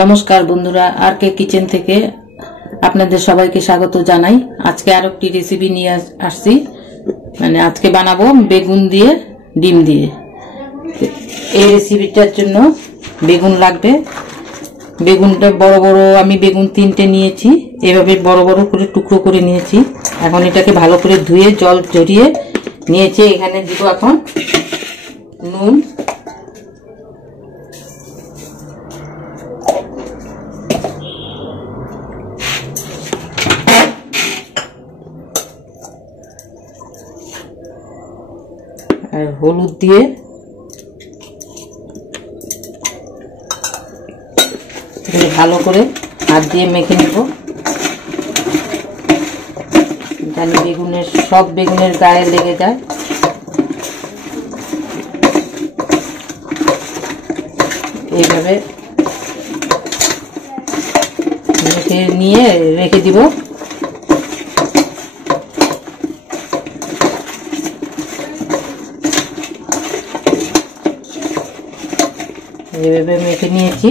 नमस्कार बंधुरा आर के किचेन থেকে আপনাদের সবাইকে স্বাগত জানাই। আজকে আরেকটি রেসিপি নিয়ে আসছি, মানে আজকে বানাবো বেগুন দিয়ে ডিম দিয়ে। এই রেসিপিটার জন্য বেগুন লাগবে। বেগুনটা বড় বড় আমি বেগুন 3টে নিয়েছি, এভাবে বড় বড় করে টুকরো করে নিয়েছি। এখন এটাকে ভালো করে ধুয়ে জল ঝরিয়ে নিয়েছি। এখানে দিব এখন নুন, আর হলুদ দিয়ে ভালো করে হাত দিয়ে মেখে নেব। জানি বেগুনের সব বেগুনের গায়ে লেগে যায়। এইভাবে মেখে নিয়ে রেখে দিব। এভাবে মেখে নিয়েছি।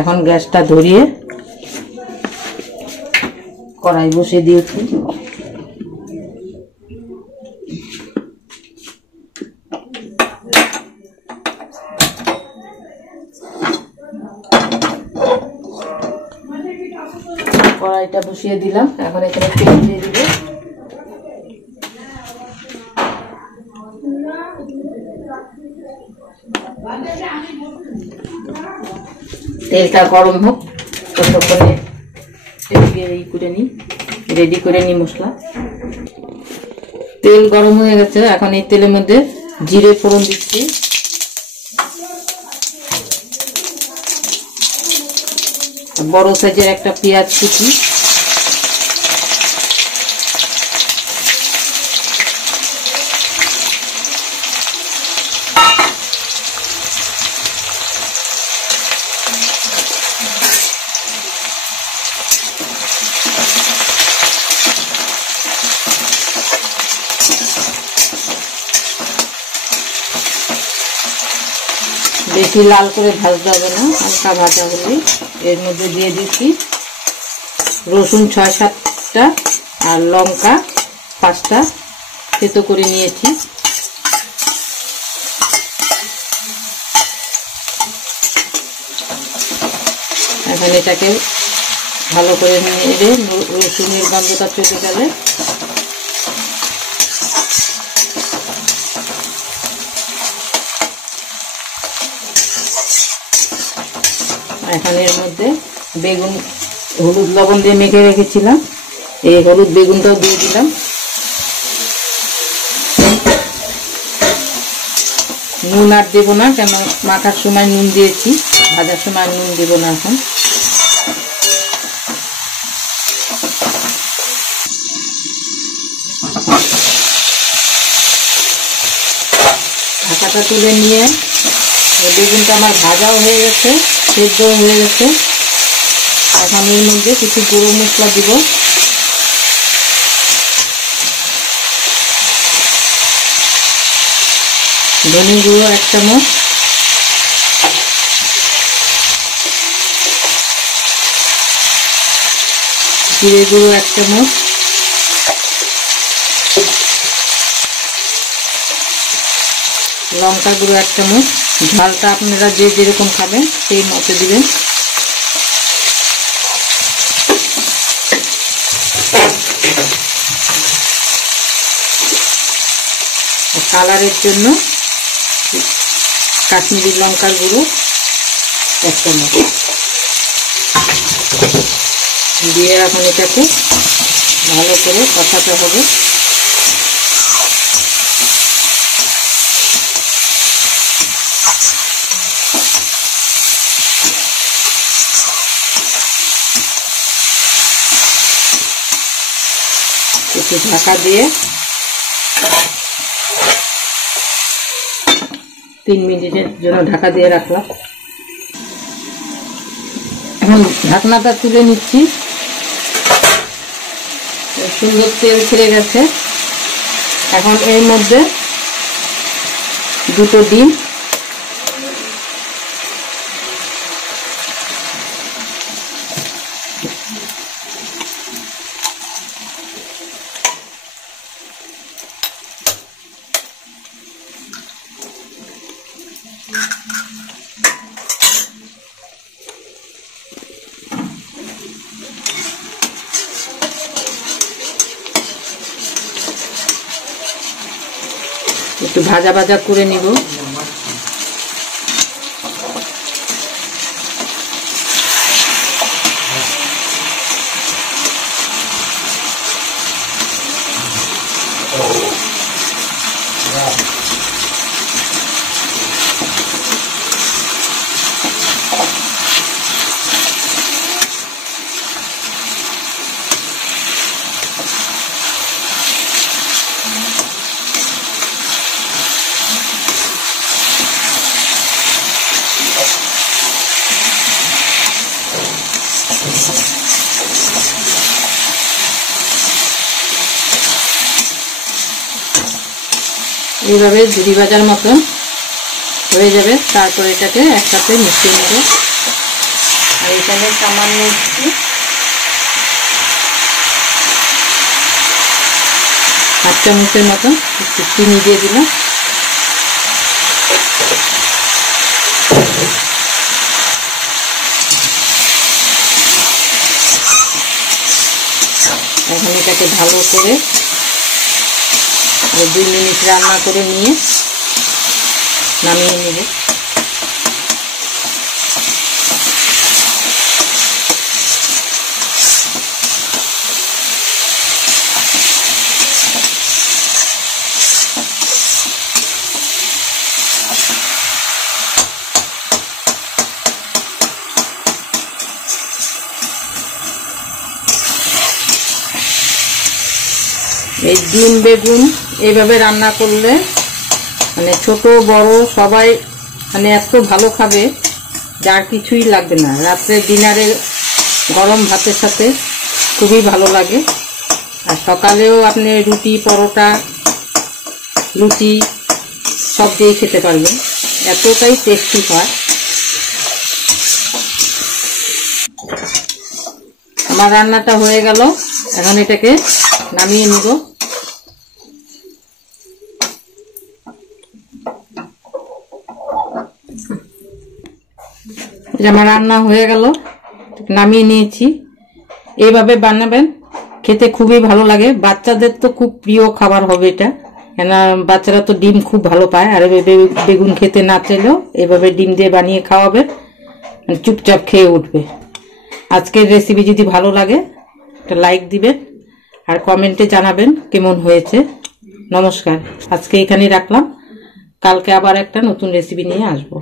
এখন গ্যাসটা ধরিয়ে কড়াই বসিয়ে দিয়েছি। কড়াইটা বসিয়ে দিলাম। এখন এখানে তেল দিয়ে দিব। তেলটা গরম হোক, ততক্ষণে রেডি করে নিই মশলা। তেল গরম হয়ে গেছে। এখন এই তেলের মধ্যে জিরে ফোড়ন দিচ্ছি, বড় সাইজের একটা পেঁয়াজ কুচি, বেশি লাল করে ভাজতে হবে না, হালকা ভাজা হলে। এর মধ্যে দিয়ে দিচ্ছি রসুন 6-7টা আর লঙ্কা 5টা থেতো করে নিয়েছি। এখন এটাকে ভালো করে নেড়ে রসুনের গন্ধটা চলে গেলে এখন এর মধ্যে বেগুন হলুদ লবণ দিয়ে মেখে রেখেছিলাম, এই হলুদ বেগুনটাও দিয়ে দিলাম। নুন আর দেব না, কেন মাখার সময় নুন দিয়েছি, ভাজার সময় নুন দেব না। এখন ঢাকাটা তুলে নিয়ে বেগুনটা আমার ভাজাও হয়ে গেছে, সেদ্ধ হয়ে গেছে। এখন এর মধ্যে কিছু গুঁড়ো মশলা দিব। ধনে গুঁড়ো 1 চামচ, জিরে গুঁড়ো 1 চামচ, লঙ্কা গুঁড়ো 1 চামচ। ঝালটা আপনারা যে যেরকম খাবেন সেই মতো দিবেন। কালারের জন্য কাশ্মীরি লঙ্কার গুঁড়ো 1 চামচ দিয়ে এখন এটাকে ভালো করে কষাতে হবে। একটু ঢাকা দিয়ে 3 মিনিটের জন্য ঢাকা দিয়ে রাখলাম। এখন ঢাকনাটা তুলে নিচ্ছি। সুন্দর তেল ছেড়ে গেছে। এখন এর মধ্যে 2টো ডিম একটু ভাজা ভাজা করে নিব। এইভাবে ঝুরি ভাজার মতন হয়ে যাবে, তারপর এটাকে একসাথে মিশিয়ে নেব। আর এখানে সামান্য একটু হাফ চামচের মতন একটু চিনি দিয়ে দিলাম। এখন এটাকে ভালো করে 2 মিনিট রান্না করে নিয়ে নামিয়ে নেব। এই ডিম বেগুন এইভাবে রান্না করলে মানে ছোট বড় সবাই মানে এত ভালো খাবে, যার কিছুই লাগবে না। রাত্রে ডিনারে গরম ভাতের সাথে খুবই ভালো লাগে। আর সকালেও আপনি রুটি পরোটা লুচি সব দিয়েই খেতে পারবেন, এতটাই টেস্টি হয়। আমার রান্নাটা হয়ে গেল, এখন এটাকে নামিয়ে নিব। আমার রান্না হয়ে গেল, নামিয়ে নিয়েছি। এইভাবে বানাবেন, খেতে খুবই ভালো লাগে। বাচ্চাদের তো খুব প্রিয় খাবার হবে এটা, কেন বাচ্চারা তো ডিম খুব ভালো পায়। আর বেগুন খেতে না চাইলেও এভাবে ডিম দিয়ে বানিয়ে খাওয়াবে, চুপচাপ খেয়ে উঠবে। আজকের রেসিপি যদি ভালো লাগে একটা লাইক দিবেন আর কমেন্টে জানাবেন কেমন হয়েছে। নমস্কার, আজকে এখানেই রাখলাম, কালকে আবার একটা নতুন রেসিপি নিয়ে আসবো।